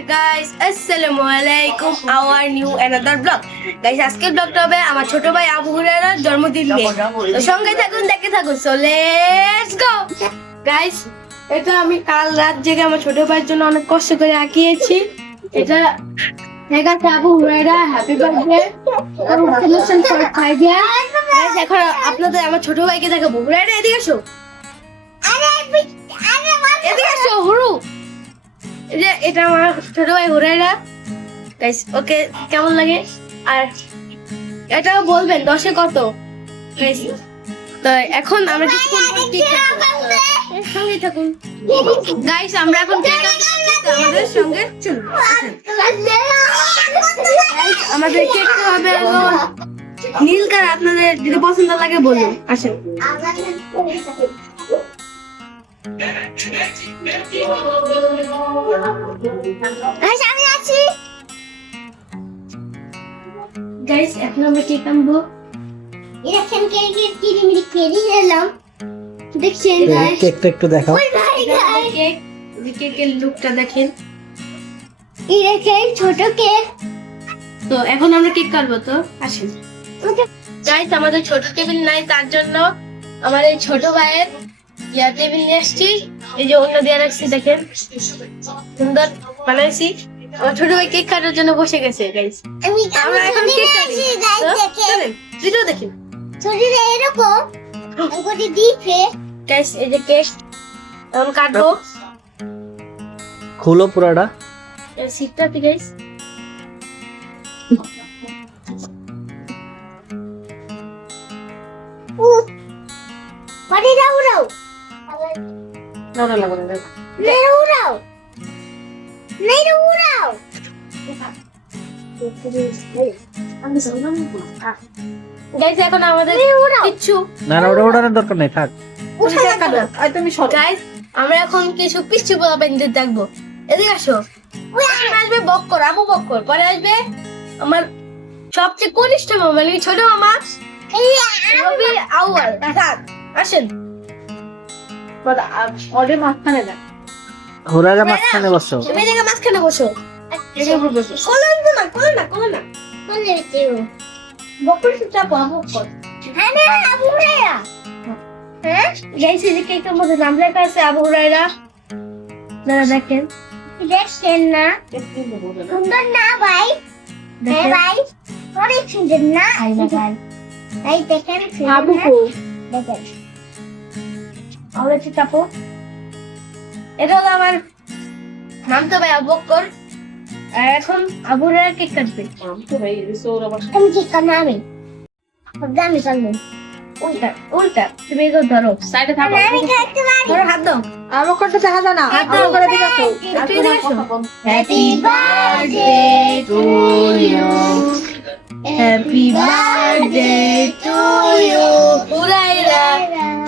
guys, Assalamualaikum. Our new another vlog. Guys, আজকের ব্লগটা হবে আমার ছোট ভাই আবু হুরায়রার জন্মদিন নিয়ে। তো সঙ্গে থাকুন, দেখতে থাকুন। So let's go. Guys, এটা আমি কাল রাত জেগে আমার ছোট ভাইয়ের জন্য অনেক কষ্ট করে আঁকিয়েছি। এটা লেখা Abu Hurairah happy birthday. Congratulation for 5 year. Guys, এখন আপনাদের আমার ছোট ভাইকে দেখাবো। হুরায়রা এদিকে আসো। এদিকে আসো হুরু। এটা আমার ছোট ভাই হুরায়রা। গাইস, ওকে কেমন লাগে আর এটাও বলবেন 10-এ কত। গাইস, তো এখন আমরা কিছু সঙ্গে থাকুন। গাইস, আমরা এখন আমাদের সঙ্গে চলুন। আমাদের কেকটা হবে নীল কালার। আপনাদের যদি পছন্দ লাগে বলুন। আসেন। গাইস, এখন আমরা কেক আনবো। এরকম কেকের কিরিমিরি কেরি এলাম। দেখছেন গাইস, কেকটা একটু দেখাও। কেকের লুকটা দেখেন। এরকম ছোট কেক। তো এখন আমরা কেক কাটবো। তো আসেন। গাইস, আমাদের ছোট টেবিল নাই, তার জন্য আমার এই ছোট ভাইয়ের টেবিল নিয়ে আসছি। এই যে অন্য দিয়ে রাখছি, দেখেন সুন্দর বানাইছি। আমার ছোট ভাই কেক কাটার জন্য বসে গেছে। গাইস, আমরা এখন কেক কাটি। ভিডিও দেখেন। শরীরে এরকম করে দিছে। গাইস, এই যে কেক এখন কাটবো। খুলো পুরাটা। এই সিটটা কি গাইস? পানি দাও দাও। না না লাগবে না। নেও দাও। নেও দাও। গাইস, এখন আমাদের কিচ্ছু না না, ওটা ওটার দরকার নেই, থাক। গাইস, আমরা এখন কিছু পিচ্ছি পোলাপাইনদের দেখবো। এদিকে আসো। আসবে বক্কর, আবু বক্কর। পরে আসবে আমার সবচেয়ে কনিষ্ঠ মামা, মানে ছোট মামা রবি আউয়াল। আসেন। হুরায়রা মাঝখানে বসো। তুমি জায়গা মাঝখানে বসো। কোলে না, কোলে না, কোলে না। বলে দিও। বক্কর চাপো, আবু বক্কর। হ্যাঁ না আবু হুরায়রা। হ্যাঁ গাইস, এই যে কেকের মধ্যে নাম লেখা আছে আবু হুরায়রা। দাদা দেখেন। দেখছেন না সুন্দর না ভাই? হ্যাঁ ভাই, অনেক সুন্দর না? ভাই দেখেন আবু দেখেন। আমরা চাপো। এটা হলো আমার নাম তো ভাই আবু বক্কর। আর এখন আবু হুরায়রা কেক কাটবে। আমি কি কানামি দামি কানবো। উল্টা উল্টা। তুমি এগুলো ধরো, সাইডে থাকো। আমি খাইতে পারি। ধরো, হাত দাও। আমার করতে দেখা যায় না। হাত দাও। একটু এদিকে আসো। Happy birthday to you. Happy birthday to you. Hurairah.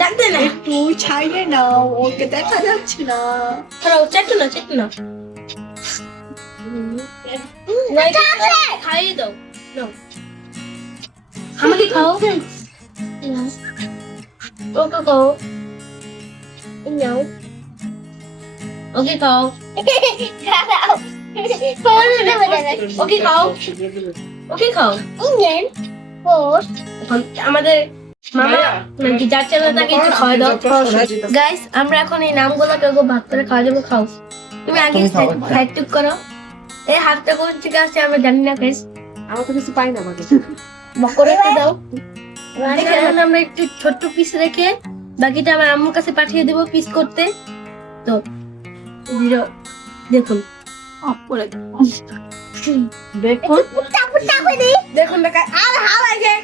জানতে না? তুই ছাইরে নাও, ওকে দেখা যাচ্ছে না। ধরো, চেটে না, চেটে না। খাইয়ে দাও। নাও। আমাকে খাও। ওকে খাও। নাও। ওকে খাও। ওকে খাও। ওকে খাও। ইন্ডিয়ান পোস্ট এখন আমাদের মামা নাকি যার চ্যানেল তাকে একটু খাওয়া দাও। গাইস, আমরা এখন এই নামগুলো কেউ ভাগ করে খাওয়া যাবো। খাও। তুমি আগে সাইড টুক করো। এই হাতটা কোন থেকে আসছে আমরা জানি না। গাইস, আমার তো কিছু পাই না আমাকে। বকরে একটু দাও। এখন আমরা একটু ছোট্ট পিস রেখে বাকিটা আমার আম্মুর কাছে পাঠিয়ে দেবো পিস করতে। তো দেখুন, দেখুন দেখুন দেখা আর হাওয়ায় যে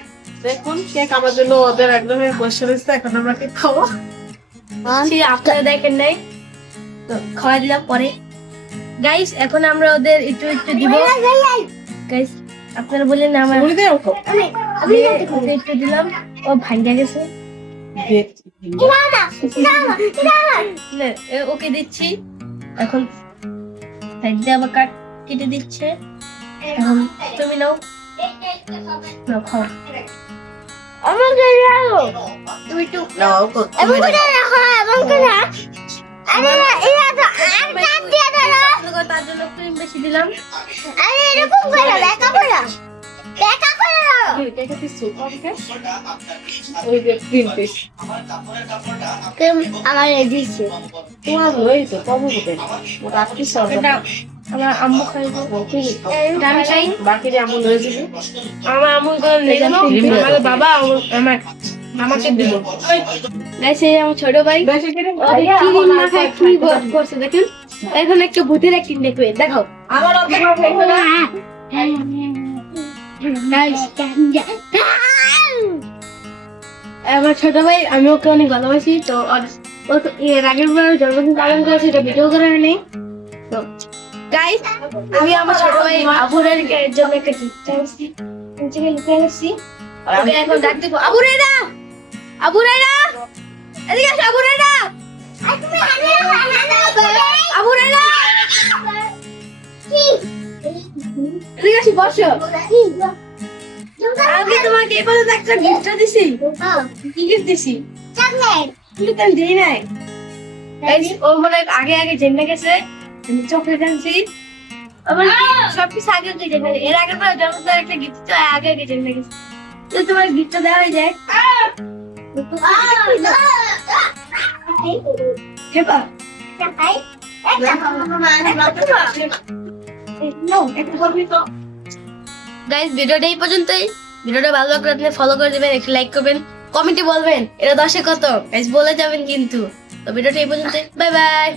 দেখুন, কেক আমার জন্য ওদের একদমই বসে রয়েছে। এখন আমরা কেক খাবো। আপনারা দেখেন নাই তো খাওয়া দিলাম পরে। গাইস, এখন আমরা ওদের একটু একটু দিব। গাইস, আপনারা বললেন না আমার একটু দিলাম। ও ভাঙ্গা গেছে। ওকে দিচ্ছি। এখন সাইড দিয়ে আবার কেটে দিচ্ছে। এখন তুমি নাও, নাও খাও। আমাকে দাও। তুমি একটু এমন করে রাখো, এমন করে রাখ। আরে এটা তো আর কাট দিয়ে দাও তার জন্য ক্রিম বেশি দিলাম। আরে এরকম করে দেখা করে এটা কিছু কমকে ওই যে ক্রিম পিস কেম আমার দিছে তোমার হই তো কম হবে ওটা কি সব এটা আমার আম্মু খাইবো। এটা আমি খাই। বাকি যে আমল হয়ে যাবে আমার আম্মু করে নিয়ে গেল। আমার বাবা আমাকে দিল। গাইস এই আমার ছোট ভাই বেশি করে ক্রিম মাখায় কি করছে দেখেন। এখন একটা ভূতের অ্যাক্টিং দেখবে, দেখো। আমার অর্ধেক হয়ে গেল গাইস আমার ছোট ভাই, আমি ওকে অনেক ভালোবাসি। তো ও তো এর আগের বার জন্মদিন পালন করেছে, এটা ভিডিও করা হয়নি। তো গাইস আমি আমার ছোট ভাই আবুরের জন্য একটা গিফট চাইছি, নিচে লিখে রাখছি। ওকে এখন ডাক দেবো, আবুরেরা, আবুরেরা, এদিকে আসো, আবুরেরা, আবুরেরা, এদিকে আসো, বসো। আমি তোমাকে এই পর্যন্ত একটা গিফট দিছি। কি গিফট দিছি? চকলেট কিন্তু তো আমি দিই নাই। গাইস ও মনে হয় আগে আগে জেনে গেছে। আমি চকলেট আনছি। আবার সবকিছু আগে আগে জেনে গেছে। এর আগের বার জন্মদিনের একটা গিফট তো আগে আগে জেনে গেছে। তো তোমার গিফটটা দেওয়া হয়ে যায়। হেবা গাইস ভিডিওটা এই পর্যন্তই। ভিডিওটা ভালো লাগলে ফলো করে দিবেন, একটু লাইক করবেন, কমেন্টে বলবেন এটা 10-এ কত, গাইস বলে যাবেন কিন্তু। তো ভিডিওটা এই পর্যন্তই, বাই বাই।